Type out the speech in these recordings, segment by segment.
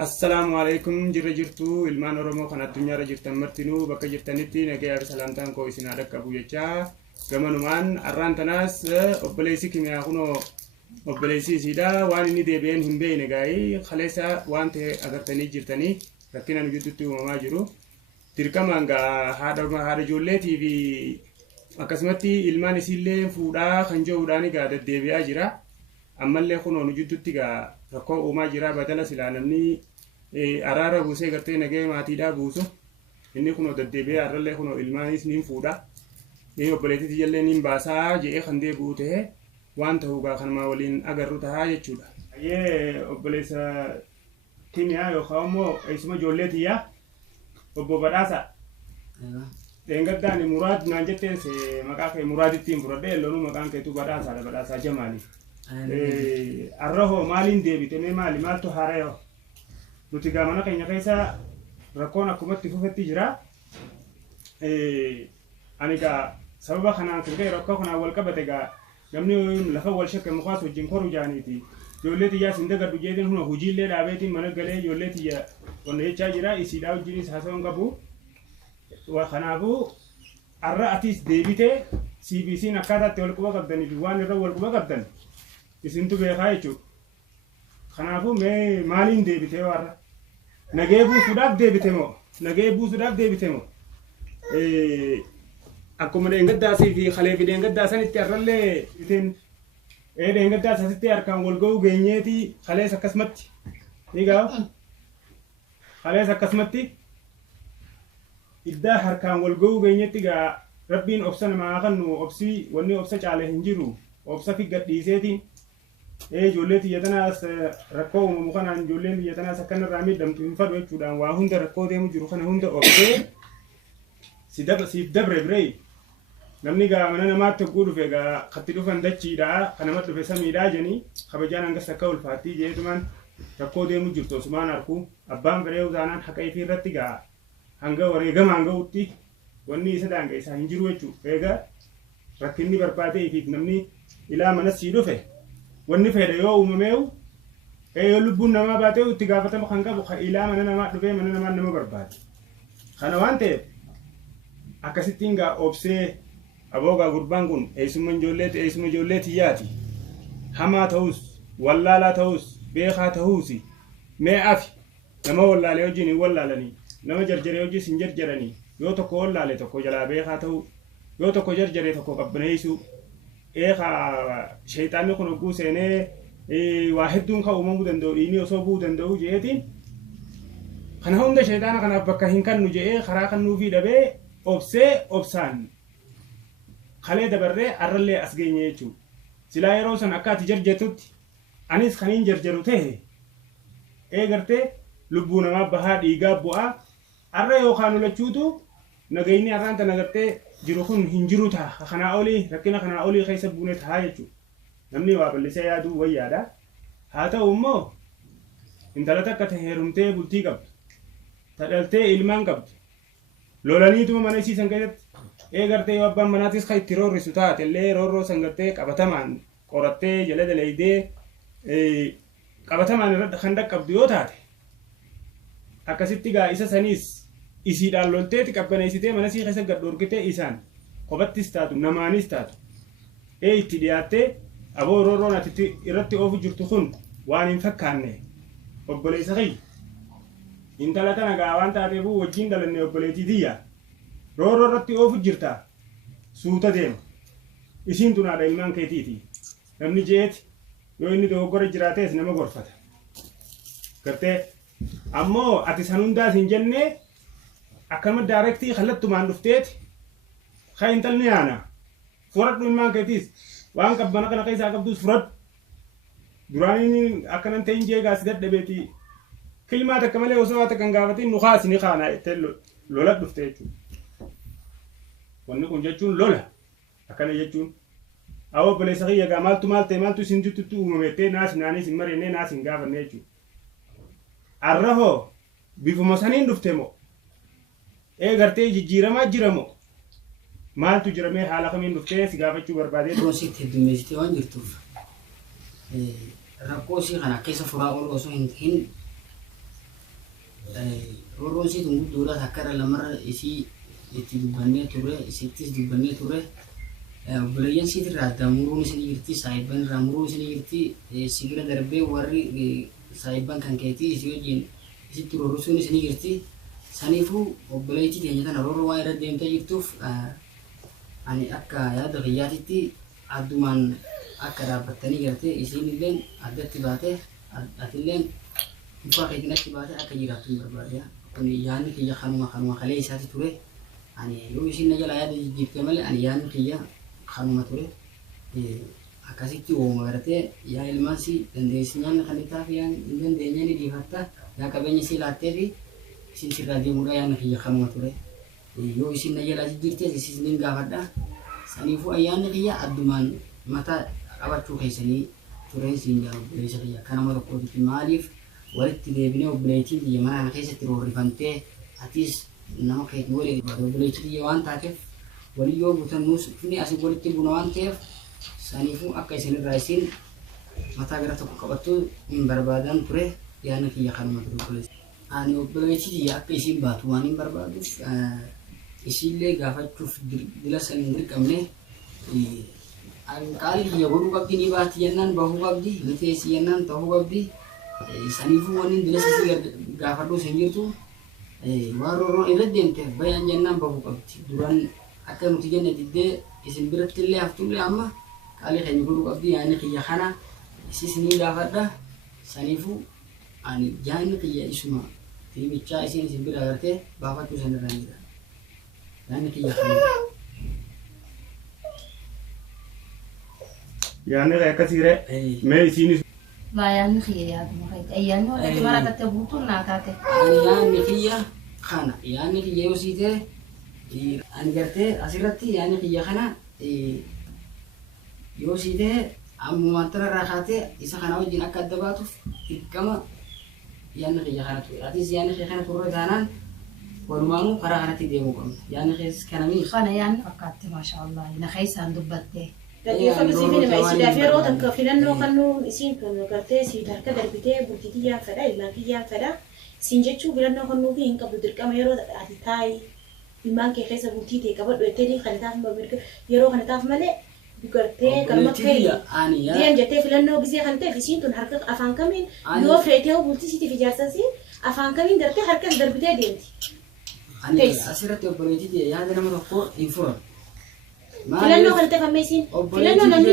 السلام عليكم جرجرتو المان ورمو خنا الدنيا رجرتن مرتنو بك جرتنتي نجي سلامتان كويسنا دك ابو يچا غمنمان ارانتناس اوبليسي كيميا كنو اوبليسي سيدا وان ني ديبين همبي نغاي خليسا وانت اغرتني جرتني لكن انا جدتو ما جرو تركمانغا هذا جولتي في akasumatti ilmaan isillee fuudhaa kan joodhaani gaa deddeebi'aa jira ammallee kunoo nujudutti gaa rakkoo uumaa jira badala silaa namni araara buusee gartee nagee maatiidhaa buusu inni kunoo deddeebi'aa arrallee kunoo ilmaanis niin fuudha obboleettii jallee niin baasaa jedhee kan deebi'u ta'e waan ta'uu gaa kanuma waliin agarru tahaa jechuudha. Obboleessa Timiyaa yookaan immoo eessuma ijoolleetiyyaa obbo Badhaasa. Dengaddaani muraad naan jetteen maqaa kee muraadittiin fudhadhee loonuu maqaan keetu Badhaasaadha Badhaasaa Jamaali. Arrahoo maaliin deebite mee maali maaltu haarayoo nuti gaamana keenya keessa rakkoon akkumatti fufetti jira. Ani gaa sababa kanaan kan ka'e rakkoo kanaan wal qabate gaa namni lafa wal shakke mukaas wajjin koruu jaaniiti. Ijoollee xiyyaa siin dagadhu jeetiin huna hojiillee dhaabeetiin mana galee ijoollee xiyya qonna jechaa jira isiidhaa wajjinis haasawwan qabu. Kanaafuu arra atis deebitee CBC'n akkaataatti wal quba qabdanii fi waan irra wal quba qabdan isintu beekaa jechuudha. Kanaafuu mee maaliin deebitee warra nagee buusuudhaaf deebite moo nagee buusuudhaaf deebite moo akkuma dheengaddaasii fi kalee fi dheengaddaasanitti arrallee itin dheengaddaasasitti harkaan wal ga'uu geenyeeti kalees akkasumatti ni gaa'u kalees akkasumatti. Iddaa harkaan wal ga'uu geenyetti gaa rabbiin obsa namaa kannu obsii wanni obsa caale hin jiru obsa fi gadhiiseetiin ijoollee tiyyatanaas rakkoo uumamu kanaan ijoolleen tiyyatanaas akkanarraa miidhamtu hin fadhu jechuudhaan waa hunda rakkoo deemu jiru kana hunda obsee siif dabre biree namni gaa mana namaatti hogguu dhufe gaa katti dhufan dachiidhaa kanama dhufe samiidhaa janii kabajaan hangas akka ulfaattii jeetumaan rakkoo deemu jirtu osumaan harkuu abbaan biree utaanaan haqa ifii irratti gaa hanga wareegama hanga utti wanni isa daanga isaa hin jiru jechuudha. Egaa rakkinni barbaadee fi namni ilaa mana sii dhufe wanni fedhe yoo uumameewu yoo lubbuun namaa baatee itti gaafatama kan qabu ilaa mana namaa dhufee mana namaa nama barbaade. Kana waan ta'eef akkasittiin gaa obsee aboogaa gurbaan kun eessuma ijoollee tiyyaati. Hamaa ta'us wallaalaa ta'us beekaa ta'uusi mee afi nama wallaalee wajjin hin wallaalanii. Nama jarjaree hojii sin jarjaranii yoo tokko wallaale tokko jalaa beekaa ta'u yoo tokko jarjaree tokko qabbaneessu shayxaanni kun hogguu seenee waa hedduun kan uumamuu danda'u dhiinii osoo bu'uu danda'u jeetiin kana hunda shayxaana kanaaf bakka hin kannu je'ee karaa kannuufii dhabee obsee obsaan kalee dabarree arrallee as geenye jechuudha. Silaa yeroo san akka ati jarjartutti anis kaniin jarjaru ta'e gartee lubbuu namaa bahaa dhiigaa bu'aa. Arra yookaan ulachuutu nagayni arraan tan agartee jiru kun hin jiru ta'a kanaa olii rakkina kanaa olii keessa buune ta'a jechuudha. Namni waa bal'isee yaaduu wayyaadha. Haa ta'u immoo intala takka ta'e heerumtee bultii qabdu. Tadhaltee ilmaan qabdu. Lolaniituma mana isiisan keessatti gartee yoo abbaan manaatis kan itti roorrisu taate illee roorroo san gartee qabatamaan qorattee jala dalaydee qabatamaan irratti kan dhaqqabdu yoo taate akkasitti gaa isa saniis isiidhaan lolteeti qabbaneessitee mana sii keessa gad dhorkitee isaan kophattis taatu namaanis taatu itti dhiyaattee aboo roorroon ati irratti oofu jirtu kun waan hin fakkaanne obboleessa kiyya intala tana gaa waan taateefuu wajjin dhalanne obboleettii tiyya roorroo irratti oofu jirta suuta deema isiin tunaadha ilmaan keetiiti namni je'eeti yoo inni dogoggora jiraatees nama gorfata gartee ammoo ati san hundaas hin jenne akkama daarektii kallattumaan dhufteeti kan intalli yaana furadhu ilmaan keetiis waan qabbana kana keessaa qabdus furadhu duraaniin akkanan ta'in jeegaas dadhabeeti kilmaa takka malee osoo waa takkan gaafatiin nu kaasi ni kaanaa ittee lola dhufte jechuudha. Wanni kun jechuun lola akkana jechuun awwa obboleessa kiyya gaa maaltu maal ta'e maaltu isin juttutti uumamettee naas naanis hin mari'annee naas hin gaafanne jechuudha. Arrahoo bifuma saniin dhufte moo gartee jijjiiramaa jira moo maaltu jiramee haala kamiin dhuftee si gaafachuu barbaadee Proositti heddumeessitee waan jirtuuf rakkoo ishee kana keessa furaa oolu osoo hin Roronsi tunggu dura takar lamar isi itu dubannya ture isi tis dubannya ture belayan sih terada murun sini irti saiban ramurun sini irti sigera darbe wari saiban kan keti isi ojin isi tururusun sini irti sanifu obelaiti dia nyata roro wa era denta irtuf ani akka ya dagiyati aduman akka dabatani gerte isi nilen adat tibate atilen buka kaitina tibate akka jiratu berbeda kuni yani kiya kanu kale isati ture ani yo isi najala ya dijipte male ani yani kiya kanu ture akasiti o gerte ya ilmasi dendesinya kanita yang inden denya ni dihatta ya kabenya silateri sin siradi muda yang kiya kanu ture yo isi najala dijipte isi nin gafada sanifu ayani kiya aduman mata abachu kaisani ture singa boleh kiya kana mara ko malif ولت ديبني وبليتي دي ما أنا كيسة تروح رفنته أتيس نما كيت ولي وبليتي دي وان تاكف ولي يوم بتنوس فيني أسيب ولتي بنوان كيف سانيفو أكيسين الرئيسين متى قرأت كبتو من بربادان تره يعني كي يخلو مدرو بليس أنا وبليتي دي أكيسين باتوانين بربادوس إسيلي غافت شوف دلاسن ندرك أمني kali dia baru kabdi ni batianan bahu kabdi letesianan tahu kabdi sanifu wanin dila sisi gafado senjir tu waroro iladem te bayan jannan bahu kabdi duran akan mutijan dide isin berat tille aftulle amma kali kayaknya baru kabdi yani kiya khana sisi ni gafada sanifu ani jani kiya isuma tibicha isin berat te bawa tu senderan kita yani kiya khana يعني غير كثيرة ما يسيني لا يعني خيا مخيت أيام هو اللي مرة تبوتون ناتاته يعني خيا خنا يعني خيا وسيته أنا قلت أسيرتي يعني خيا خنا يوسيته أم مانترا راحته إذا خنا وجين أكاد دباتو كما يعني خيا خنا تو أتيس يعني خيا خنا تورو دانان ورمانو كرا خنا تديمو كم يعني خيس خنا مين خنا يعني فكرت ما شاء الله إن خيس عندبته لكن خلص فينا ما يصير في روضة كفيلان نو خنو يسين كانوا كرتة سيدار كدر بيته بوتيتيا فدا إلا كيا فدا سينجتشو فيلان نو خنو بين كبر دركا ما يروض أتيتاي بمان كيسة بوتيتي كبر بيتني خنتاف ما بيرك يرو خنتاف ملء بكرتة كلمة كي ديان جتة فيلان نو بيزي خنتة في سين تون حركة أفان كمين يو فريته وبولتي سيتي في جالسة سين أفان كمين درته حركة در بيته دينتي أنا أسيرتي وبولتي يعني أنا مرة إنفورم فلانو خلته فميسين فلانو نمي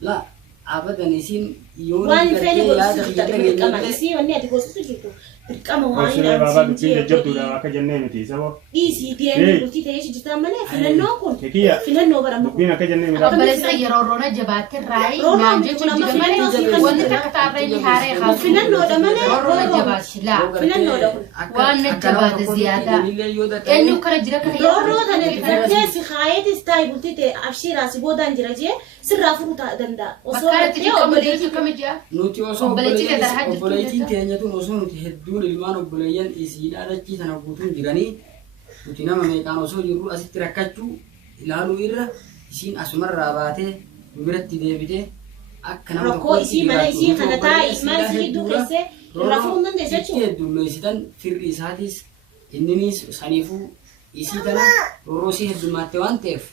لا أبدا نسين يوم وان فعلي بقول سيد كمان نسي واني أتقول سيد تركما واني بابا بتيجي جبتو لا كجنة متي سوا إيسي ديان بقولتي تيجي جتا منا فلانو كون فلانو برا بينا كجنة متي قبل سير رونا جبات الرأي ناجي تجي وانا تكتاري هاري خاص فلانو ده منا رونا جبات لا فلانو ده وانا جبات زيادة إنه كره جرك هي رو ده تيجي خايت استاي بقولتي تي أبشر راسي بودان جراجي سرافو تا دندا وصارت تيجي قبل كم جا nuti oso obboleettiin teenya tun osoo nuti hedduun ilmaan obboleeyyan isiidhaa dachii sana guutuun jiranii nuti nama meeqaan osoo jirru asitti rakkachuu ilaaluu irra isiin asumarraa baatee nu biratti deebitee akka nama tokko isii mana isii kana taa'e ilmaan isii gidduu keessee rafuun dandeessa jechuudha. Heddummeessitan firri isaatis inninis saniifuu isii tana rorroosii heddummaatti waan ta'eef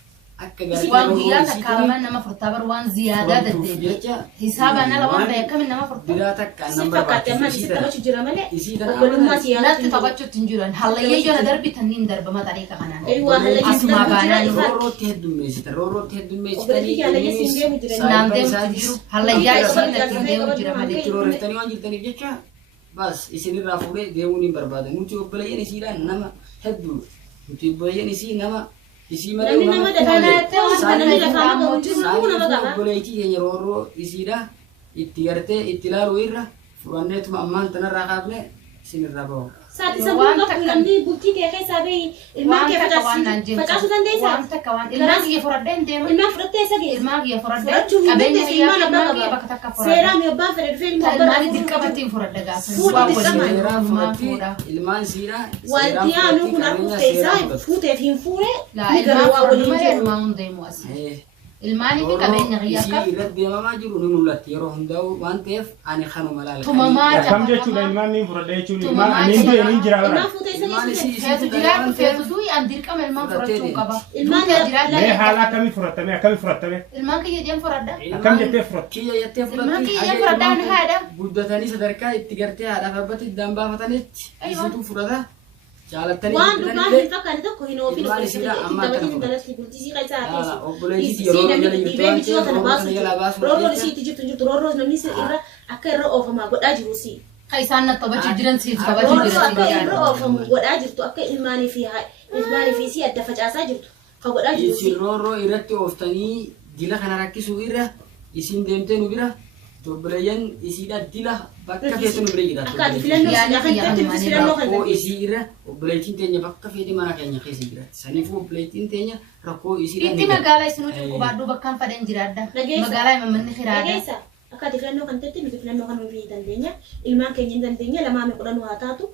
وان قيام تكلم أن ما فرتبر وان زيادة الدين حساب أنا لوان بيكم إنما فرتبر فقط ما تستوى تجرا ملء لا تتوقع تنجران هلا يجوا ندر بتنين درب ما طريقة أنا أيوة هلا أسمع بانا رورو تهدم ميسي رورو تهدم ميسي نام دم تجرو هلا يجوا يصير تهدم جرا ملء ترور تاني وان جرتني جتة بس يصير رافوري ديموني بربادة نوتي وبلاي يصير نما هدو نوتي وبلاي يصير نما isi male nama sana ni la fama ko tu na nama boleeti ye roro isida itti garte itti laru irra furanne tuma amman tanarra qabne sinirrabo saati sabu ko landi buti ke ke sabe ilma ke fakasu tan desa wanta kawan ilma ke furadden demo ilma furatte sage ilma ke furadden kabenya ya ilma ke bakata furadden sera mi ba fere fel mo ilma ni dikabati furadda ga ilma sira wanti anu kuna kutesa fute fin fure la ilma furadde ma un demo asi الماني في كبين غياك يرد بما ما جرو نولت يروح داو وانتف أنا خانو ملال ثم ما كم جتشو الماني فرد جتشو الماني أنين تو جرا ilmaan fuutee sanii فيتو جرات فيتو دوي أندير كم المان فرتشو كبا ilmaan ليه حالا كم فرد كم فرد المان كي يجيم فردا كم جت فرد كي يتفرد المان كي يجيم فردا هذا بدتني صدرك اتجرتي على فبت الدم فتنت يسوتو فردا جالتني waan dhugaa hin fakkaanne tokko hin oofin dabatiin intalatti bultisii qaisaa roorroon isiitti jirtu roorroon namni irra akka irra oofamaa godhaa jiru si خيسان نطبج جيران سيف طبج roorroo جيران akka irra oofamu godhaa jirtu akka ilmaanii fi si adda facaasaa jirtu ka godhaa jiru si roorroo irratti ooftanii dila kana rakkisuu irra isin deemtee nu bira dobleeyyan isiidha dila bakka feetu nu bira jira akka ati filannoo si akka filannoo kan rakkoo isii irra obboleettiin teenya bakka feete mana keenya keessa jira saniifuu obboleettiin teenya rakkoo isiidha إنتي مقالة سنوتي كوبادو بكان فدين جرادا مقالة ممن خيرادا dhageessa akka ati filannoo kan tetti nuti filannoo kan nuti dandeenya ilmaan keenya hin dandeenya lamaa mi kudhan haa taatu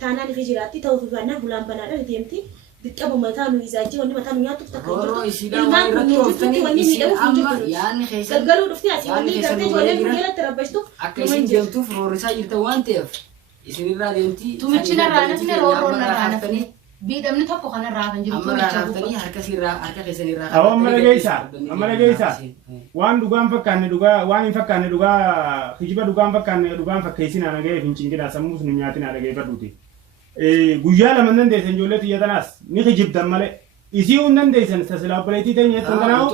taanaan ifi jiraatti ta'uu fi baannaan bulaan banaadhaan deemti dirqama mataa nu ijaajjii wanni mataa nu nyaatuuf takka roorroo jirtu isiidha ilmaan waan kun irratti nu ooftanii jirtutti wanni isin miidhamuuf hin amma jirtu yaanni keessan galgaluu dhuftee asii wanni yaanni gartee keessan ijoolleen nu nu jira jalatti rabbastu akka isin deemtuuf roorrisaa jirta waan ta'eef isinirraa deemtii تومتشنا رانا فينا رورونا رانا فينا بيدمني توكو خنا رانا جيرو amma raaftanii harka keessanirraa Awwa amma dhageessaa waan dhugaan fakkaanne dhugaa waan hin fakkaanne dhugaa kijiba dhugaan fakkaanne dhugaan fakkeessinaa nagahee fincingidhaa sammuus nu nyaatinaa dhageeffadhuuti. Guyyaa lama dandeessan ijoollee xiyyatanaas ni kijibdan malee isii hin dandeessan tasilaa obboleettii teenya jettan kanaa'u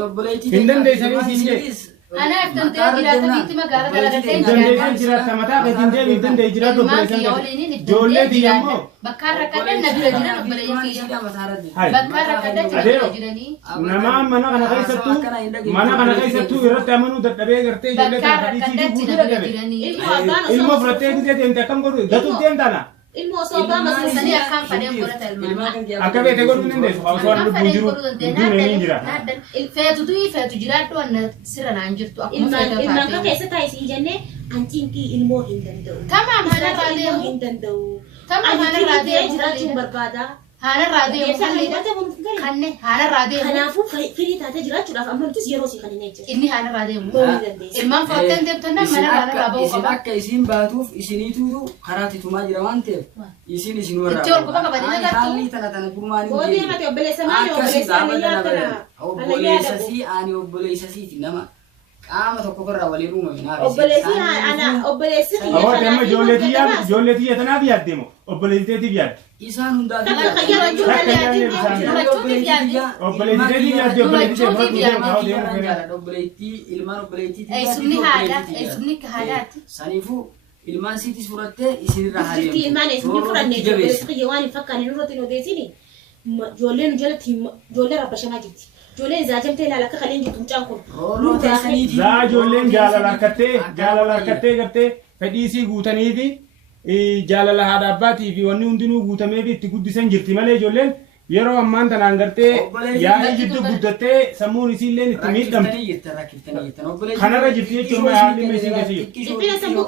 hin dandeessanii siin jedhe. أنا أفتن تجربة بنتي مقالة قالت Dandeessan jiraata mataa keetiin deebiin danda'e jiraatu obboleessan gadi. Ijoollee yammoo بكار ركضنا نبي جيران وبليكي بكار ركضنا جيراني mana kana keessattuu irratti amanuu dadhabee gartee ijoollee kana hadiisii fi guutuu dadhabe. Ilmoo fudhattee gudee deemte akkam godhu gatuuf deemtaana. ilmoo osoo abbaa masii سني أكان فدين قرة الماء Akka beete godhuu ni dandeessu hawaasa waan lubbuun jiru hedduun ni jira. feetu du'i feetu jiraadhu anna sirra naan jirtu akkuma ilmaan kan feetu keessa taa'isii jennee antiinkii ilmoo hin danda'u. Tamam hana Ilmoo raadee hin danda'u. Tamam hana Ani raadee jiraachuun barbaada. hana raadee Geessa kan godhate kun gari. kanne hana raadee Kanaafuu firii taatee jiraachuudhaaf amma nutis yeroo si kan hin ejjetu. inni hana raadee Ta'uu ni dandeessa. ilmaan furatan deemtonna mana raadee raaboo isin qaba akka isin baatuuf isiniitu karaa titumaa jira waan ta'eef isin isin warra Itti ol quba qabanii agartu. haalli tana gurmaanii Boodee mate obboleessa maali obboleessa alayyaa kana. obboleessasii ani obboleessasiiti nama qaama tokko irraa waliin uumame Obboleessi ana obboleessi Awwa amma ijoollee xiyya tanaaf yaadde moo obboleessiteetiif yaadde. isaan hundaa Takka khayyaa Obboleessiteetiif yaadde obboleessitee fudhatu deemu kaa'u deemu fedha. obboleettii ilmaan obboleettii eessumni haadha eessumni haadhaati saniifuu ilmaan siitis fudhattee isinirraa haa Jirti ilmaan eessumni fudhanne obboleessi khiyya waan hin fakkaanne nurratti hin odeessini. Ijoolleen jalatti ijoollee rabbashamaa jirti. Ijoolleen zaajamtee ilaala akka kaleen jirtu mucaan kun. roorroo teessaniiti Zaa ijoolleen jaalala harkattee gartee fedhiisii guutaniifi jaalala haadha abbaatii fi wanni hundinuu guutamee fi itti guddisan jirti malee ijoolleen yeroo ammaan tanaan gartee yaa'ii jiddu guddattee sammuun isiilleen itti miidhamti. Kanarra jirti jechuun haalli meeshaan gasii.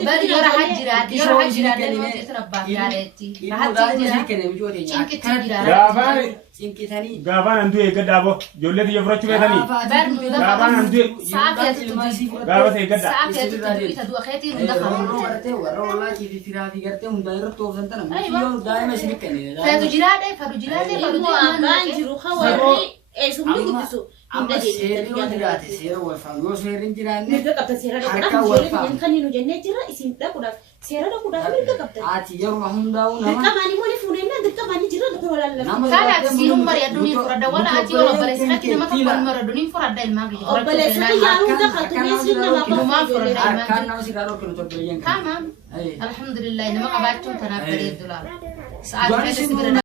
bari yoo rahaa jiraate yoo rahaa jiraate mootii rabbaa gaaleetti rahaa jiraate cinqitti jiraate Gaafaan hantuu eeggadhaa boo ijoollee xiyya furachuu beekanii. Gaafaan hantuu gaafa ta'e eeggadhaa. feetu jiraate fadu jiraate fadu Ilmoo abbaan jiru hawarri eessumni guddisu. Hunda mirga qabdan seera dhaquudhaaf ijoolleen biyyan kan nu jennee jira isin dhaquudhaaf seera dhaquudhaaf mirga qabdan. ati yeruma hundaa'u nama Dirqamaanii malee fuudhennaan dirqamaanii jira lafa walaalaa. Kanaaf siinum mari'aduu ni fudhadha wala ati yoo obboleessatti nama tokko wal maraduu ni fudhadha ilmaan kiyya Obboleessa xiyyaa hunda kan tumeessi nama Ilmaan qofa fudhadha. ijoollee. harkaan nama si kaaroo kennu tobbileeyyan Tamam alhamdulillah nama qabaachuun tanaaf bareedu laala sa'aatii keessatti bira